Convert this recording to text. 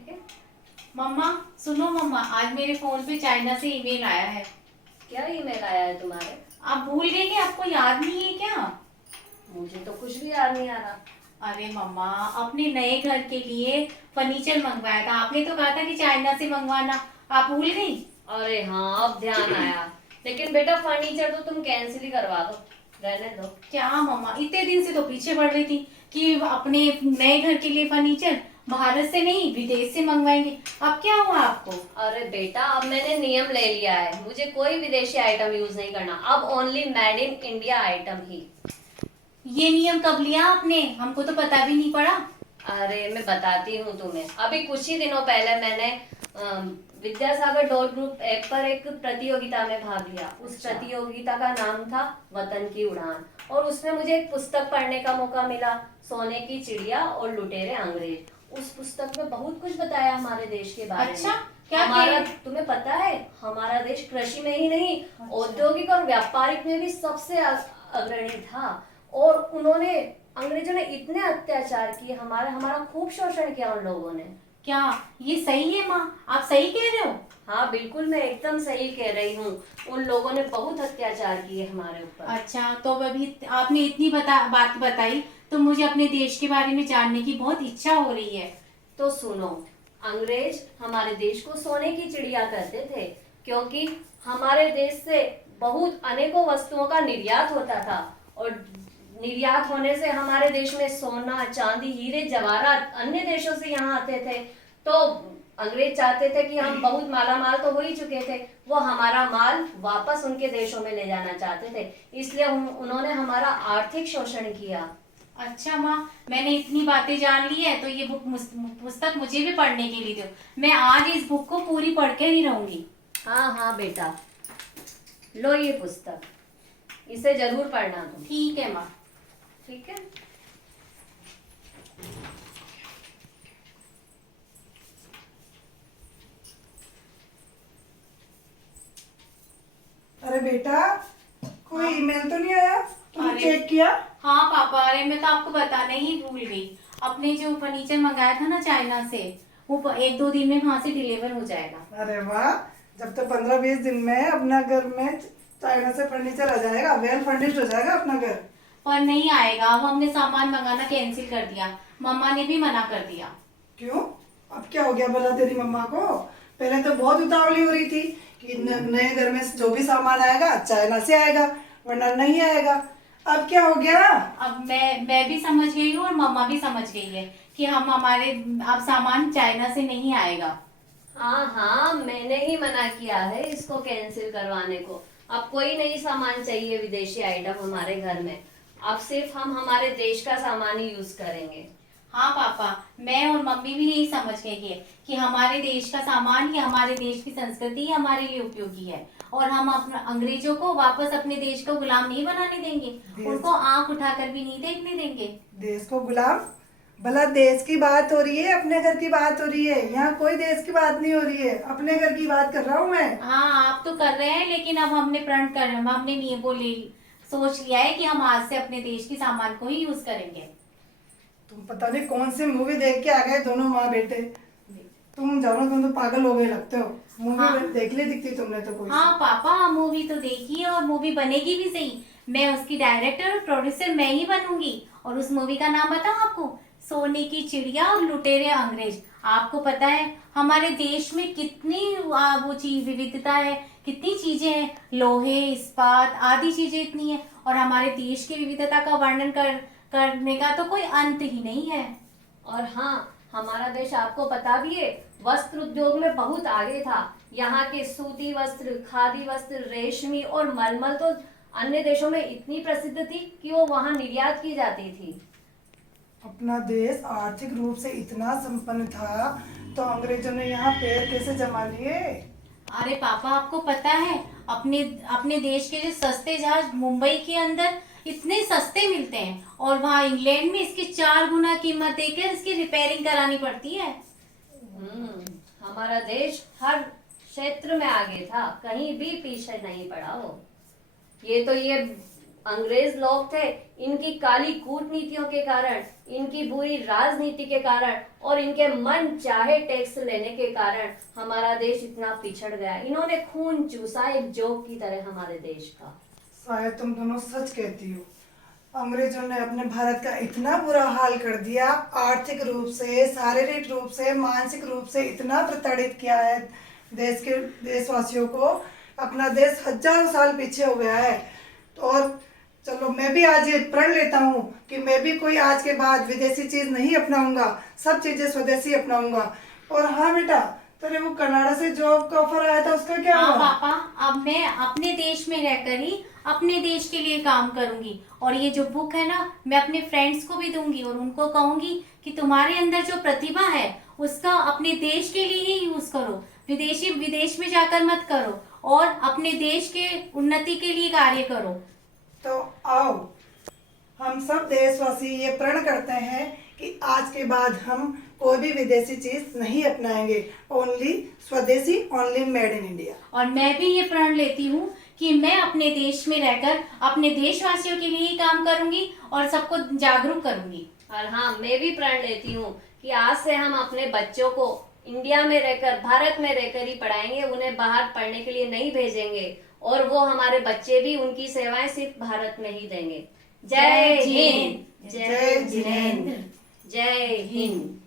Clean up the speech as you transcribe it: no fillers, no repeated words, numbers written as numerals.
ठीक है। मम्मा सुनो मम्मा, आज मेरे फोन पे चाइना से ईमेल आया है। क्या ईमेल आया है तुम्हारे? आप भूल गए कि आपको याद नहीं है क्या? मुझे तो कुछ भी याद नहीं आ रहा। अरे मम्मा, अपने नए घर के लिए फर्नीचर मंगवाया था, आपने तो कहा था कि चाइना से मंगवाना। आप भूल गई? अरे हाँ, अब ध्यान आया। लेकिन बेटा फर्नीचर तो तुम कैंसिल ही करवा दो, रहने दो। क्या मम्मा, इतने दिन से तो पीछे पड़ रही थी कि अपने नए घर के लिए फर्नीचर भारत से नहीं विदेश से मंगवाएंगे। अब क्या हुआ आपको? अरे बेटा, अब मैंने नियम ले लिया है, मुझे कोई विदेशी आइटम यूज नहीं करना, अब only made in India item ही। ये नियम कब लिया आपने? हमको तो पता भी नहीं पड़ा। अरे मैं बताती हूँ तुम्हें। अभी कुछ ही दिनों पहले मैंने विद्यासागर डॉट ग्रुप ऐप पर एक प्रतियोगिता में भाग लिया। उस प्रतियोगिता का नाम था वतन की उड़ान, और उसमें मुझे एक पुस्तक पढ़ने का मौका मिला, सोने की चिड़िया और लुटेरे अंग्रेज। उस पुस्तक में बहुत कुछ बताया हमारे देश के बारे अच्छा, में। क्या हमारा, तुम्हें पता है, हमारा देश कृषि में ही नहीं, औद्योगिक और व्यापारिक में भी सबसे अग्रणी था। और उन्होंने, अंग्रेजों ने इतने अत्याचार किए, हमारा खूब शोषण किया उन लोगों ने। क्या ये सही है माँ? आप सही कह रहे हो? हाँ बिल्कुल, मैं एकदम सही कह रही हूँ। उन लोगों ने बहुत अत्याचार किए हमारे ऊपर। अच्छा, तो अभी आपने इतनी बात बताई तो मुझे अपने देश के बारे में जानने की बहुत इच्छा हो रही है। तो सुनो, अंग्रेज हमारे देश को सोने की चिड़िया कहते थे, क्योंकि हमारे देश से बहुत अनेकों वस्तुओं का निर्यात होता था, और निर्यात होने से हमारे देश में सोना चांदी हीरे जवाहरात अन्य देशों से यहाँ आते थे। तो अंग्रेज चाहते थे कि हम बहुत माला माल तो हो ही चुके थे, वो हमारा माल वापस उनके देशों में ले जाना चाहते थे, इसलिए उन्होंने हमारा आर्थिक शोषण किया। अच्छा माँ, मैंने इतनी बातें जान ली है तो ये पुस्तक मुझे भी पढ़ने के लिए दो। मैं आज इस बुक को पूरी पढ़ के ही रहूंगी। हाँ हाँ बेटा, लो ये पुस्तक, इसे जरूर पढ़ना तुम। ठीक है माँ। ठीक है। अरे बेटा, कोई हाँ। ईमेल तो नहीं आया? तुमने अरे चेक किया? हाँ पापा, अरे मैं तो आपको बताने ही भूल गई। अपने जो फर्नीचर मंगाया था ना चाइना से, वो 1-2 दिन में वहां से डिलीवर हो जाएगा। अरे वाह, जब तो 15-20 दिन में अपना घर में चाइना से फर्नीचर आ जाएगा, वेल फर्निश्ड हो जाएगा अपना घर। पर नहीं आएगा, अब हमने सामान मंगाना कैंसिल कर दिया, मम्मा ने भी मना कर दिया। क्यों? अब क्या हो गया भला तेरी मम्मा को? पहले तो बहुत उतावली हो रही थी कि नए घर में जो भी सामान आएगा चाइना से आएगा, वरना नहीं आएगा। अब क्या हो गया? अब मैं भी समझ गई हूँ और मम्मा भी समझ गई है कि हम हमारे अब सामान चाइना से नहीं आएगा। हाँ हाँ, मैंने ही मना किया है इसको कैंसिल करवाने को। अब कोई नहीं सामान चाहिए विदेशी आइटम हमारे घर में। अब सिर्फ हम हमारे देश का सामान ही यूज करेंगे। हाँ पापा, मैं और मम्मी भी यही समझ गए कि हमारे देश का सामान ही, हमारे देश की संस्कृति ही हमारे लिए उपयोगी है, और हम अपने अंग्रेजों को वापस अपने देश को गुलाम नहीं बनाने देंगे, उनको आंख उठाकर भी नहीं देखने देंगे। देश को गुलाम? भला देश की बात हो रही है, अपने घर की बात हो रही है? यहाँ कोई देश की बात नहीं हो रही है, अपने घर की बात कर रहा हूँ मैं। हाँ आप तो कर रहे हैं, लेकिन अब हमने प्रण कर हमने नहीं वो ले सोच लिया है कि हम आज से अपने देश की सामान को ही यूज करेंगे। तुम पता नहीं कौन सी मूवी देख के आ गए दोनों माँ बेटे। तुम जानो, तुम तो पागल हो गए लगते हो। मूवी हाँ। देख ली दिखती तुमने तो कोई हाँ सी। पापा, मूवी तो देखी है और मूवी बनेगी भी सही। मैं उसकी डायरेक्टर और प्रोड्यूसर मैं ही बनूंगी, और उस मूवी का नाम बताऊं आपको? सोने की चिड़िया और लुटेरे अंग्रेज। आपको पता है हमारे देश में कितनी वो चीज विविधता है, कितनी चीजें हैं, लोहे इस्पात आदि चीजें इतनी है, और हमारे देश की विविधता का वर्णन करने का तो कोई अंत ही नहीं है। और हाँ, हमारा देश आपको पता भी है, वस्त्र उद्योग में बहुत आगे था। यहाँ के सूती वस्त्र, खादी वस्त्र, रेशमी और मलमल तो अन्य देशों में इतनी प्रसिद्ध थी कि वो वहाँ निर्यात की जाती थी। अपना देश आर्थिक रूप से इतना संपन्न था तो अंग्रेजों ने यहाँ पैर कैसे जमा लिए? अरे पापा, आपको पता है अपने अपने देश के जो सस्ते जहाज मुंबई के अंदर इतने सस्ते मिलते हैं, और वहाँ इंग्लैंड में इसकी 4 गुना कीमत देकर इसकी रिपेयरिंग करानी पड़ती है। हमारा देश हर क्षेत्र में आगे था, कहीं भी पीछे नहीं पड़ा वो। ये अंग्रेज लोग थे, इनकी काली कूटनीतियों के कारण, इनकी बुरी राजनीति के कारण और इनके मन चाहे टैक्स लेने के कारण हमारा देश इतना पिछड़ गया। इन्होंने खून चूसा एक जोक की तरह हमारे देश का। शायद तुम दोनों सच कहती हो। अंग्रेजों ने अपने भारत का इतना बुरा हाल कर दिया, आर्थिक रूप से, शारीरिक रूप से, मानसिक रूप से इतना प्रताड़ित किया है देश के देशवासियों को। अपना देश हजारों साल पीछे हो गया है। तो और चलो, मैं भी आज ये प्रण लेता हूँ कि मैं भी कोई आज के बाद विदेशी चीज नहीं अपनाऊंगा, सब चीजें स्वदेशी अपनाऊंगा। और हाँ बेटा, तेरे वो कनाडा से जॉब का ऑफर आया था, उसका क्या हाँ हुआ? पापा, अब मैं अपने देश में रहकर ही अपने देश के लिए काम करूंगी। और ये जो बुक है ना, मैं अपने फ्रेंड्स को भी दूंगी और उनको कहूंगी कि तुम्हारे अंदर जो प्रतिभा है उसका अपने देश के लिए ही यूज करो, विदेश में जाकर मत करो, और अपने देश के उन्नति के लिए कार्य करो। तो आओ, हम सब देशवासी ये प्रण करते हैं कि आज के बाद हम कोई भी विदेशी चीज नहीं अपनाएंगे, ओनली स्वदेशी, ओनली मेड इन इंडिया। और मैं भी ये प्रण लेती हूँ कि मैं अपने देश में रहकर अपने देशवासियों के लिए ही काम करूंगी और सबको जागरूक करूंगी। और हाँ, मैं भी प्रण लेती हूँ कि आज से हम अपने बच्चों को इंडिया में रहकर, भारत में रहकर ही पढ़ाएंगे, उन्हें बाहर पढ़ने के लिए नहीं भेजेंगे। और वो हमारे बच्चे भी उनकी सेवाएं सिर्फ भारत में ही देंगे। जय हिंद, जय जिनेंद्र। जय हिंद।